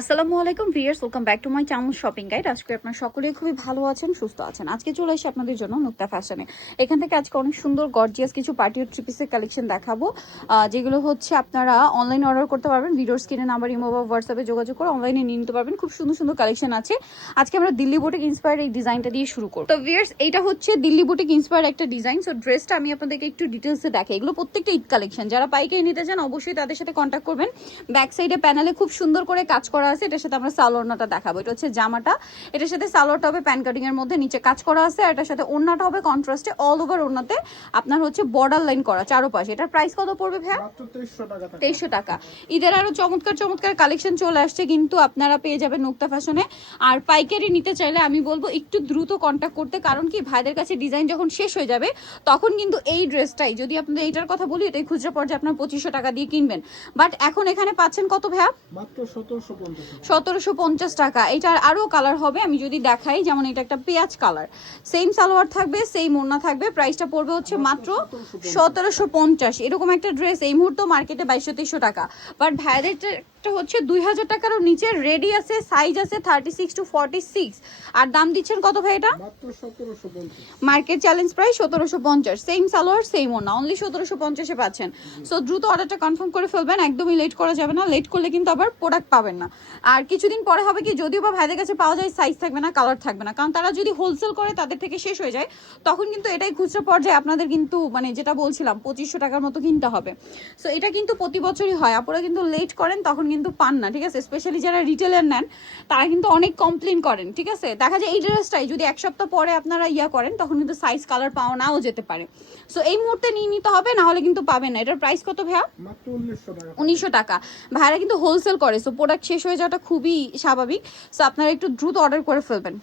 আসসালামু আলাইকুম viewers, welcome back to my channel shopping guide. আজকে আপনারা সকলেই খুবই ভালো আছেন, সুস্থ আছেন। আজকে চলে এসে আপনাদের জন্য নুক্তা ফ্যাশনে। এখান থেকে আজকে অনেক সুন্দর গর্জিয়াস কিছু পার্টি থ্রি পিসের কালেকশন দেখাবো, যেগুলো হচ্ছে আপনারা অনলাইন অর্ডার করতে পারবেন। ভিডিওর স্ক্রিনে নাম্বার, ইমো বা হোয়াটসঅ্যাপে যোগাযোগ করে অনলাইনে নিয়ে নিতে পারবেন। খুব সুন্দর সুন্দর কালেকশন আছে। আজকে আমরা দিল্লি বুটিক ইন্সপায়ার্ড এই ডিজাইনটা দিয়ে শুরু করব। তো ভিউয়ার্স, এটা হচ্ছে দিল্লি বুটিক ইন্সপায়ার্ড একটা ডিজাইন। সো ড্রেসটা আমি আপনাদেরকে একটু ডিটেলসে দেখাই। এগুলো প্রত্যেকটা ঈদ কালেকশন। যারা পাইকারি নিতে চান অবশ্যই তাদের সাথে কন্ট্যাক্ট করবেন। ব্যাক সাইডে প্যানেলে খুব সুন্দর করে কাজ করা আছে। এটার সাথে আমরা সালোয়ারটা দেখাবো। এটা হচ্ছে জামাটা, এটার সাথে সালোয়ারটা হবে প্যান কাটিং এর মধ্যে, নিচে কাজ করা আছে। আর এটার সাথে ওড়নাটা হবে কন্ট্রাস্টে, অল ওভার ওড়নাতে আপনার হচ্ছে বর্ডার লাইন করা চারপাশে। এটার প্রাইস কত পড়বে ভাই? মাত্র 2300 টাকা। 2300 টাকা। ঈদের আরো চমৎকার চমৎকার কালেকশন চলে আসছে, কিন্তু আপনারা পেয়ে যাবেন নুক্তা ফ্যাশনে। আর পাইকারি নিতে চাইলে আমি বলবো একটু দ্রুত কন্ট্যাক্ট করতে, কারণ কি ভাইদের কাছে ডিজাইন যখন শেষ হয়ে যাবে তখন কিন্তু এই ড্রেসটাই, যদি আপনাদের এইটার কথা বলি, এটাই খুচরা পর্যায়ে আপনার 2500 টাকা দিয়ে কিনবেন। বাট এখন এখানে পাচ্ছেন কত ভাইয়া? মাত্র 1750 টাকা। 1750 টাকা। এটার আরো কালার হবে, আমি যদি দেখাই, যেমন এটা একটা পেঁয়াজ কালার, সেম সালোয়ার থাকবে, সেম ওড়না থাকবে। প্রাইসটা পড়বে হচ্ছে মাত্র 1750। এরকম একটা ড্রেস এই মুহূর্তে মার্কেটে 2200 টাকা। বাট ভাইদের হচ্ছে 2000 টাকারও নিচে রেডি আছে, সাইজ আছে 36 to 46। আর দাম দিচ্ছেন কত ভাই এটা? মাত্র 1750। Market challenge price 1750। Same salwar same ওড়না, অনলি 1750 এ পাচ্ছেন। সো দ্রুত অর্ডারটা কনফার্ম করে ফেলবেন, একদমই লেট করা যাবে না। লেট করলে কিন্তু আবার প্রোডাক্ট পাবেন না। আর কিছুদিন পরে হবে কি, যদিও বা ভাইদের কাছে পাওয়া যায়, সাইজ থাকবে না, কালার থাকবে না, কারণ তারা যদি হোলসেল করে তাদের থেকে শেষ হয়ে যায়, তখন কিন্তু এটাই খুচরা পর্যায়ে আপনাদের কিন্তু মানে যেটা বলছিলাম 2500 টাকার মতো কিনতে হবে। সো এটা কিন্তু প্রতি বছরই হয়, আপনারা কিন্তু লেট করেন তখন কিন্তু পান না, ঠিক আছে? স্পেশালি যারা রিটেলার নেন তারা কিন্তু অনেক কমপ্লেন করেন, ঠিক আছে? দেখা যায় এই ড্রেসটাই যদি এক সপ্তাহ পরে আপনারা করেন, তখন কিন্তু সাইজ কালার পাওয়া নাও যেতে পারে। সো এই মুহূর্তে নিয়ে নিতে হবে, না হলে কিন্তু পাবেন না। এটার প্রাইস কত ভাইয়া? মাত্র 1900 টাকা। 1900 টাকা। ভাইরা কিন্তু হোলসেল করে, সো প্রোডাক্ট শেষ হয়ে যাওয়াটা খুবই স্বাভাবিক। সো আপনারা একটু দ্রুত অর্ডার করে ফেলবেন।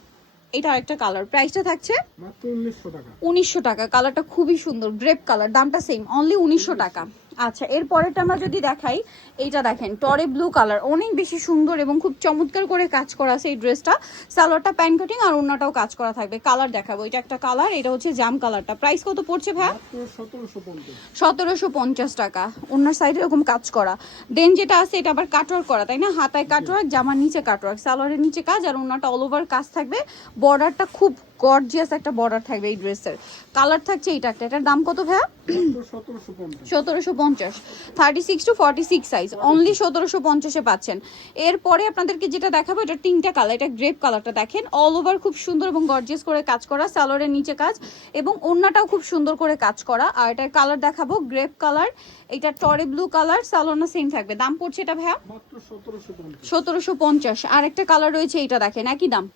এটা আরেকটা কালার, প্রাইসটা থাকছে মাত্র 1900 টাকা। 1900 টাকা। কালারটা খুবই সুন্দর, গ্রেপ কালার, দামটা সেম, অনলি 1900 টাকা। আচ্ছা, এর পরেরটা আমরা যদি দেখাই, এইটা দেখেন টরে ব্লু কালার, অনেক বেশি সুন্দর এবং খুব চমৎকার করে কাজ করা আছে এই ড্রেসটা। সালোয়ারটা প্যান কাটিং আর ওড়নাটাও কাজ করা থাকবে। কালার দেখাবো, এটা একটা কালার, এটা হচ্ছে জাম কালারটা। প্রাইস কত পড়ছে ভাই? মাত্র 1750। 1750 টাকা। ওড়নার সাইডে এরকম কাজ করা। দেন যেটা আছে এটা আবার কাটওয়ার্ক করা, তাই না? হাতায় কাটওয়ার্ক, জামার নিচে কাটওয়ার্ক, সালোয়ারের নিচে কাজ, আর ওড়নাটা অল ওভার কাজ থাকবে। বর্ডারটা খুব গর্জিয়াস একটা বর্ডার থাকবে এই ড্রেসের। কালার থাকছে এইটা একটা। এটার দাম কত ভাইয়া? 1750। 36 to 46 সাইজ, অনলি 1750-এ পাচ্ছেন। এরপরে আপনাদেরকে যেটা দেখাবো, এটা তিনটা কালার। এটা গ্রেপ কালারটা দেখেন, অল ওভার খুব সুন্দর এবং গর্জিয়াস করে কাজ করা, সালোয়ারের নিচে কাজ এবং ওড়নাটাও খুব সুন্দর করে কাজ করা। আর এটার কালার দেখাবো গ্রেপ কালার, এটা টরে ব্লু কালার, সালোয়ারটা সেম থাকবে। দাম পড়ছে এটা ভাইয়া মাত্র 1750। 1750। আর একটা কালার রয়েছে, এটা দেখেন একই দাম,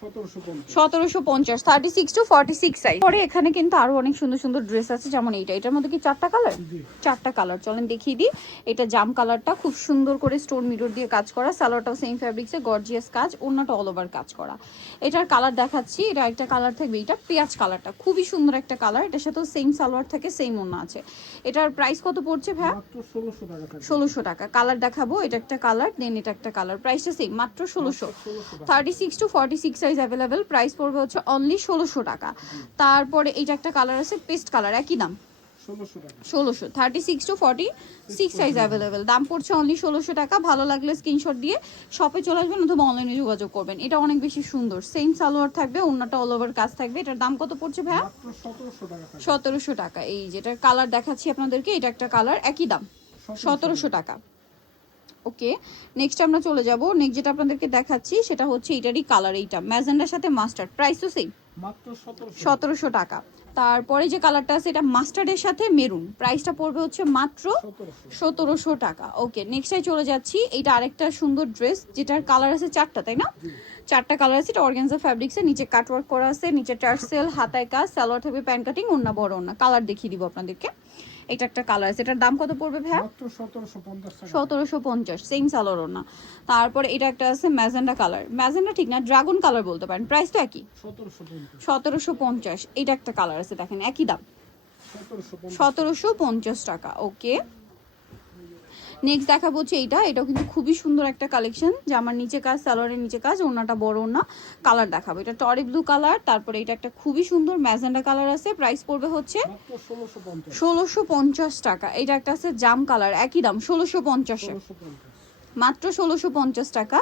1750। 1750। 36 to 46 সাইজ। পরে এখানে কিন্তু আরো অনেক সুন্দর সুন্দর ড্রেস আছে, যেমন এইটা। এটার মধ্যে কি চারটা কালার? চারটা কালার, চলেন দেখিয়ে দিই। এটা জাম কালারটা, খুব সুন্দর করে স্টোন মিরর দিয়ে কাজ করা, সালোয়ারটাও সেম ফ্যাব্রিক্সে গর্জিয়াস কাজ, ওড়নাটা অল ওভার কাজ করা। এটার কালার দেখাচ্ছি, এটা একটা কালার থাকবে, এটা পেঁয়াজ কালারটা, খুবই সুন্দর একটা কালার। এটার সাথেও সেম সালোয়ার থাকে, সেম ওড়না আছে। এটার প্রাইস কত পড়ছে ভাই? মাত্র 1600 টাকা। 1600 টাকা। কালার দেখাবো, এটা একটা কালার, দেন এটা একটা কালার। প্রাইসটা সেম, মাত্র 1600। 36 to 46 সাইজ অ্যাভেলেবেল। প্রাইস পড়বে হচ্ছে অনলি 1600 টাকা। তারপরে এইটা একটা কালার আছে, পেস্ট কালার, একই দাম 1600 টাকা। 1600। 36 to 46 সাইজ অ্যাভেলেবেল। দাম পড়ছে অনলি 1600 টাকা। ভালো লাগলে স্ক্রিনশট দিয়ে শপে চলে আসবেন অথবা অনলাইনে যোগাযোগ করবেন। এটা অনেক বেশি সুন্দর, সেম সালোয়ার থাকবে, ওড়নাটা অল ওভার কাজ থাকবে। এটার দাম কত পড়ছে ভাইয়া? মাত্র 1700 টাকা। 1700 টাকা। এই যেটার কালার দেখাচ্ছি আপনাদেরকে, এটা একটা কালার, একই দাম 1700 টাকা। ওকে, নেক্সট আমরা চলে যাব। নেক্সট যেটা আপনাদেরকে দেখাচ্ছি সেটা হচ্ছে এটারই কালার, এইটা ম্যাজেন্ডার সাথে মাস্টার্ড, প্রাইস তো সেম, মাত্র 1700। 1700 টাকা। তারপরে যে কালারটা আছে এটা মাস্টার্ডের সাথে মেরুন, প্রাইসটা পড়বে হচ্ছে মাত্র 1700 টাকা। ওকে, নেক্সটে চলে যাচ্ছি। এইটা আরেকটা সুন্দর ড্রেস, যেটার কালার আছে চারটা, তাই না? চারটা কালার আছে। এটা অর্গানজা ফ্যাব্রিক্সে, নিচে কাটওয়ার্ক করা আছে, নিচে টার্সেল, হাতায় কাজ, সালোয়ার থাকবে প্যান কাটিং, ওড়না বড় ওড়না। কালার দেখিয়ে দিব আপনাদেরকে। এটা একটা কালার আছে, এটার দাম কত পড়বে ভাইয়া? মাত্র 1750 টাকা। 1750, সেম সালোয়ার ওড়না। তারপরে এটা একটা আছে ম্যাজেন্ডা কালার, ম্যাজেন্ডা ঠিক না, ড্রাগন কালার বলতে পারেন। প্রাইস তো একই, 1750। 1750। এটা একটা কালার আছে, দেখেন একই দাম, 1750। 1750 টাকা। ওকে, নেক্সট দেখাবো হচ্ছে এইটা। এটাও কিন্তু খুবই সুন্দর একটা কালেকশন, জামার নিচে কাজ, সালোয়ারের নিচে কাজ, ওড়নাটা বড় ওড়না। কালার দেখাবো, এটা টরে ব্লু কালার, তারপরে এটা একটা খুবই সুন্দর ম্যাজেন্ডা কালার আছে। প্রাইস পড়বে হচ্ছে মাত্র 1650। 1650 টাকা। এটা একটা আছে জাম কালার, একই দাম 1650-এ। 1650। মাত্র 1650 টাকা।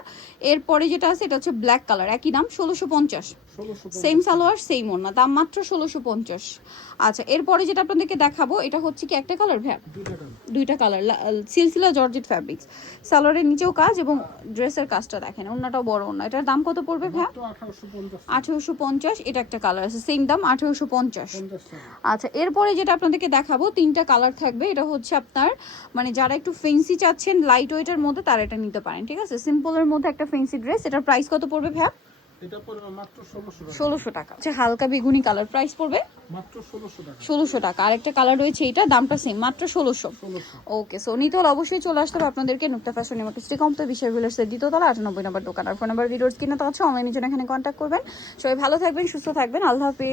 এরপরে যেটা আছে এটা হচ্ছে ব্ল্যাক কালার, একই দাম 1650। 1650 সেম সালোয়ার সেম ওড়না, দাম মাত্র 1650। আচ্ছা, এরপরে যেটা আপনাদেরকে দেখাবো এটা হচ্ছে কি একটা কালার ভ্যা, 2 টাকা। দুইটা কালার, সিলসিলা জর্জেট ফ্যাব্রিক্স। সালোয়ারের নিচেও কাজ এবং ড্রেসের কাজটা দেখেন, ওড়নাটাও বড় ওড়না। এটার দাম কত পড়বে ভ্যা? মাত্র 1850 1850। এটা একটা কালার আছে, সেম দাম 1850। 50 টাকা। আচ্ছা, এরপরে যেটা আপনাদেরকে দেখাবো তিনটা কালার থাকবে। এটা হচ্ছে আপনার মানে যারা একটু ফেন্সি চাচ্ছেন লাইট ওয়েটের মধ্যে তারা এটা নিতে পারেন, ঠিক আছে? সিম্পলের মধ্যে একটা ফেন্সি ড্রেস। এটার প্রাইস কত পড়বে ভ্যা? এটা পড়বে মাত্র 1600 টাকা। 1600 টাকা। আচ্ছা, হালকা বেগুনি কালার, প্রাইস পড়বে মাত্র 1600 টাকা। 1600 টাকা। আরেকটা কালার রয়েছে, এটা দামটা সেম, মাত্র 1600। 1600। ওকে, সো নিতে হলে অবশ্যই চলে আসতে হবে আপনাদেরকে নুক্তা ফ্যাশন ইমার্কেট কমপ্লেক্স বিশাল ভিলার্সের দ্বিতীয়তলা 98 নম্বর দোকান। আর ফোন নাম্বার ভিডিওস কিনে তো আছে, অনলাইনে জন্য এখানে কন্ট্যাক্ট করবেন। সবাই ভালো থাকবেন, সুস্থ থাকবেন, আল্লাহ হাফেজ।